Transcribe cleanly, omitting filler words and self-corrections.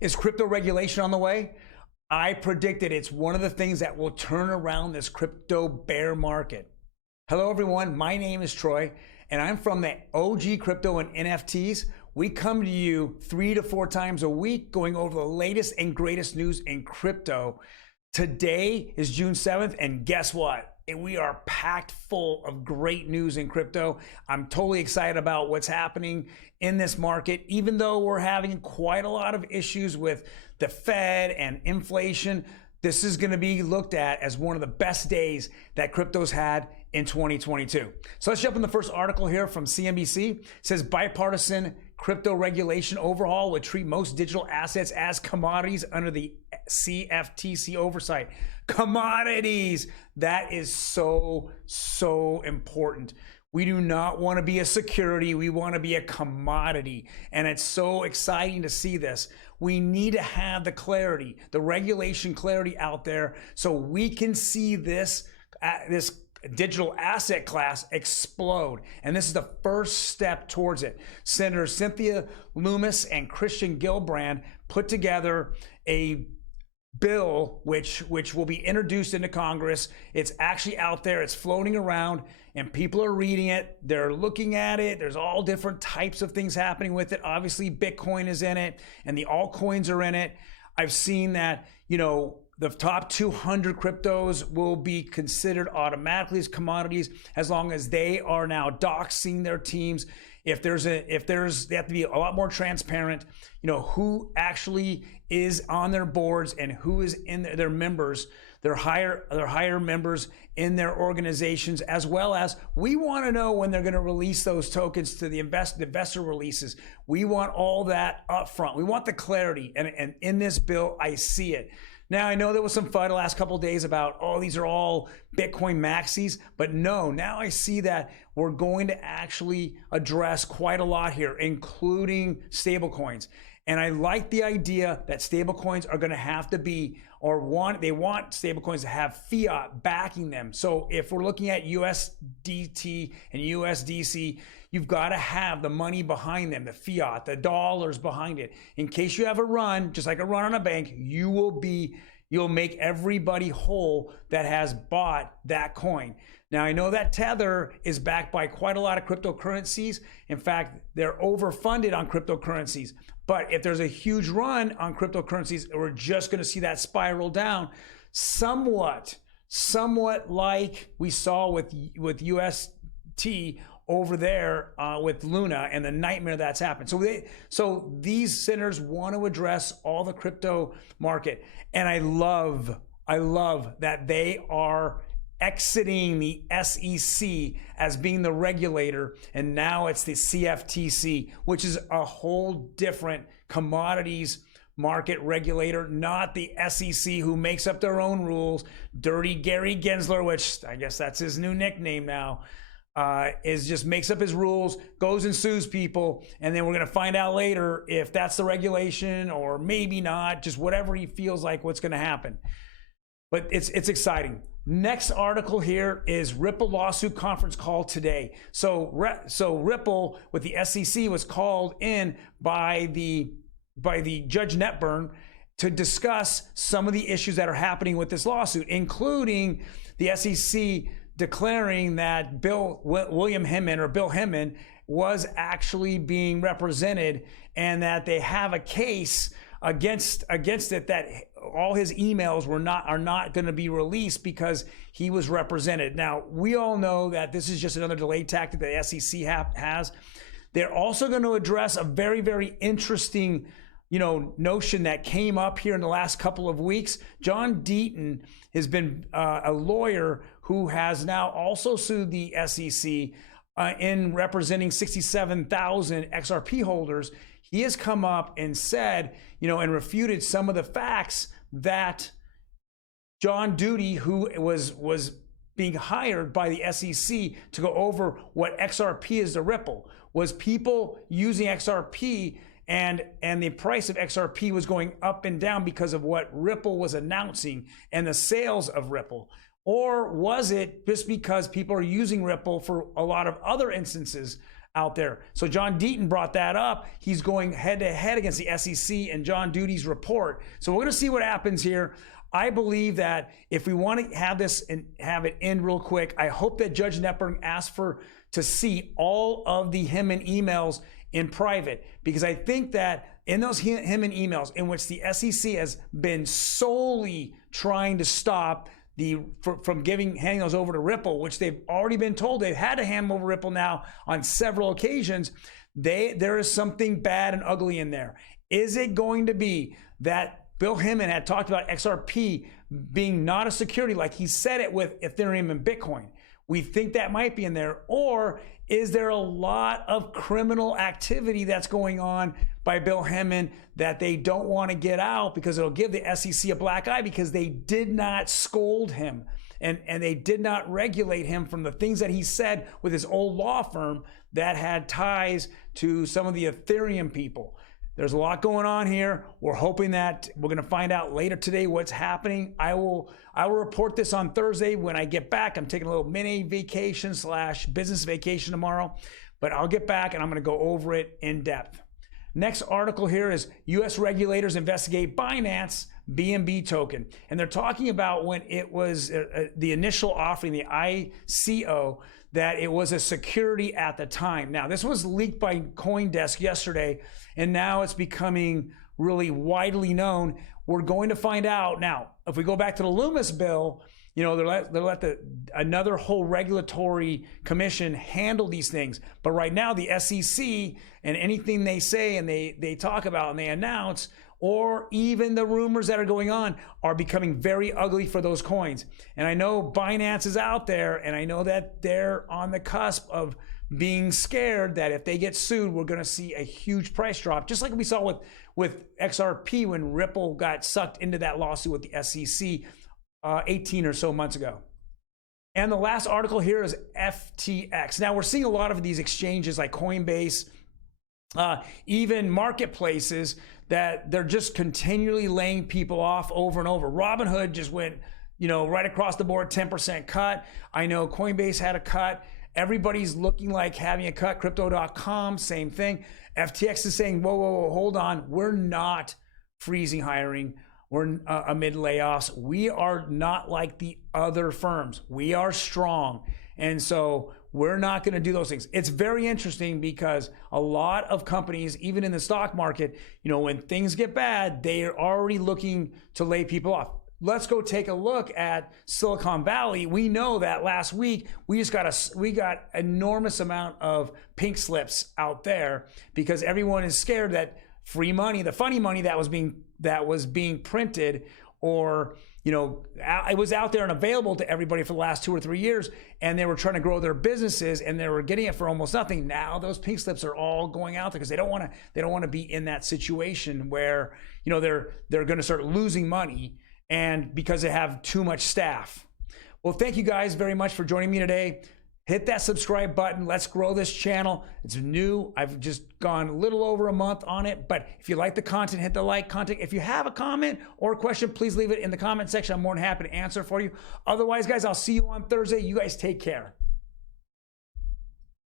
Is crypto regulation on the way? I predicted it's one of the things that will turn around this crypto bear market. Hello everyone, my name is Troy and I'm from the OG Crypto and NFTs. We come to you 3 to 4 times a week going over the latest and greatest news in crypto. Today is June 7th and guess what? We are packed full of great news in crypto. I'm totally excited about what's happening in this market, even though we're having quite a lot of issues with the Fed and inflation. This is going to be looked at as one of the best days that crypto's had in 2022. So let's jump in the first article here from CNBC. It says bipartisan crypto regulation overhaul would treat most digital assets as commodities under the CFTC oversight. Commodities, that is so important. We do not want to be a security, we want to be a commodity. And it's so exciting to see this. We need to have the clarity, the regulation clarity out there so we can see this digital asset class explode. And this is the first step towards it. Senator Cynthia Lummis and Christian Gillibrand put together a bill which will be introduced into Congress. It's actually out there, it's floating around and people are reading it, they're looking at it. There's all different types of things happening with it. Obviously Bitcoin is in it and the altcoins are in it. I've seen that, the top 200 cryptos will be considered automatically as commodities as long as they are now doxing their teams. They have to be a lot more transparent, who actually is on their boards and who is in their members, their higher members in their organizations, as well as we want to know when they're going to release those tokens to the investor releases. We want all that up front. We want the clarity. And in this bill, I see it. Now, I know there was some FUD the last couple of days about, oh, these are all Bitcoin maxis, but no, now I see that we're going to actually address quite a lot here, including stablecoins. And I like the idea that stablecoins are going to have to be, they want stablecoins to have fiat backing them. So if we're looking at USDT and USDC, you've got to have the money behind them, the fiat, the dollars behind it. In case you have a run, just like a run on a bank, you'll make everybody whole that has bought that coin. Now, I know that Tether is backed by quite a lot of cryptocurrencies. In fact, they're overfunded on cryptocurrencies. But if there's a huge run on cryptocurrencies, we're just going to see that spiral down somewhat like we saw with UST over there with Luna and the nightmare that's happened. So these senators want to address all the crypto market. And I love that they are exiting the SEC as being the regulator, and now it's the CFTC, which is a whole different commodities market regulator, not the SEC, who makes up their own rules. Dirty Gary Gensler, which I guess that's his new nickname now, just makes up his rules, goes and sues people, and then we're going to find out later if that's the regulation or maybe not, just whatever he feels like what's going to happen. But it's exciting. Next article here is Ripple lawsuit conference call today. So Ripple with the SEC was called in by the Judge Netburn to discuss some of the issues that are happening with this lawsuit, including the SEC declaring that Bill Hinman was actually being represented and that they have a case against it, that all his emails are not going to be released because he was represented. Now, we all know that this is just another delay tactic that the SEC has. They're also going to address a very, very interesting notion that came up here in the last couple of weeks. John Deaton has been a lawyer who has now also sued the SEC in representing 67,000 XRP holders. He has come up and said, and refuted some of the facts that John Duty, who was being hired by the SEC to go over what XRP is to Ripple, was people using XRP and the price of XRP was going up and down because of what Ripple was announcing and the sales of Ripple. Or was it just because people are using Ripple for a lot of other instances out there. So John Deaton brought that up. He's going head to head against the SEC and John Duty's report. So we're going to see what happens here. I believe that if we want to have this and have it end real quick, I hope that Judge Netberg asks to see all of the Hinman emails in private, because I think that in those Hinman emails in which the SEC has been solely trying to stop from handing those over to Ripple, which they've already been told they've had to hand them over to Ripple now on several occasions, there is something bad and ugly in there. Is it going to be that Bill Hinman had talked about XRP being not a security like he said it with Ethereum and Bitcoin? We think that might be in there. Or is there a lot of criminal activity that's going on by Bill Hinman that they don't want to get out because it'll give the SEC a black eye because they did not scold him and they did not regulate him from the things that he said with his old law firm that had ties to some of the Ethereum people? There's a lot going on here. We're hoping that we're going to find out later today what's happening. I will report this on Thursday when I get back. I'm taking a little mini vacation / business vacation tomorrow, but I'll get back and I'm going to go over it in depth. Next article here is U.S. regulators investigate Binance BNB token. And they're talking about when it was the initial offering, the ICO, that it was a security at the time. Now, this was leaked by CoinDesk yesterday, and now it's becoming really widely known. We're going to find out. Now, if we go back to the Loomis bill, you know, they'll let another whole regulatory commission handle these things. But right now, the SEC and anything they say and they talk about and they announce, or even the rumors that are going on, are becoming very ugly for those coins. And I know Binance is out there, and I know that they're on the cusp of being scared that if they get sued, we're going to see a huge price drop, just like we saw with XRP when Ripple got sucked into that lawsuit with the SEC 18 or so months ago. And the last article here is FTX. Now, we're seeing a lot of these exchanges like Coinbase, even marketplaces, that they're just continually laying people off over and over. Robinhood just went, right across the board, 10% cut. I know Coinbase had a cut. Everybody's looking like having a cut. Crypto.com, same thing. FTX is saying, whoa, hold on. We're not freezing hiring. We're amid layoffs. We are not like the other firms. We are strong. And so we're not going to do those things. It's very interesting because a lot of companies, even in the stock market, when things get bad, they are already looking to lay people off. Let's go take a look at Silicon Valley. We know that last week we got enormous amount of pink slips out there because everyone is scared that free money, the funny money that was being printed, or it was out there and available to everybody for the last 2 or 3 years, and they were trying to grow their businesses and they were getting it for almost nothing. Now those pink slips are all going out there because they don't want to be in that situation where they're going to start losing money, and because they have too much staff. Well, thank you guys very much for joining me today. Hit that subscribe button. Let's grow this channel. It's new. I've just gone a little over a month on it, but if you like the content, hit the like content. If you have a comment or a question, please leave it in the comment section. I'm more than happy to answer for you. Otherwise, guys, I'll see you on Thursday. You guys take care.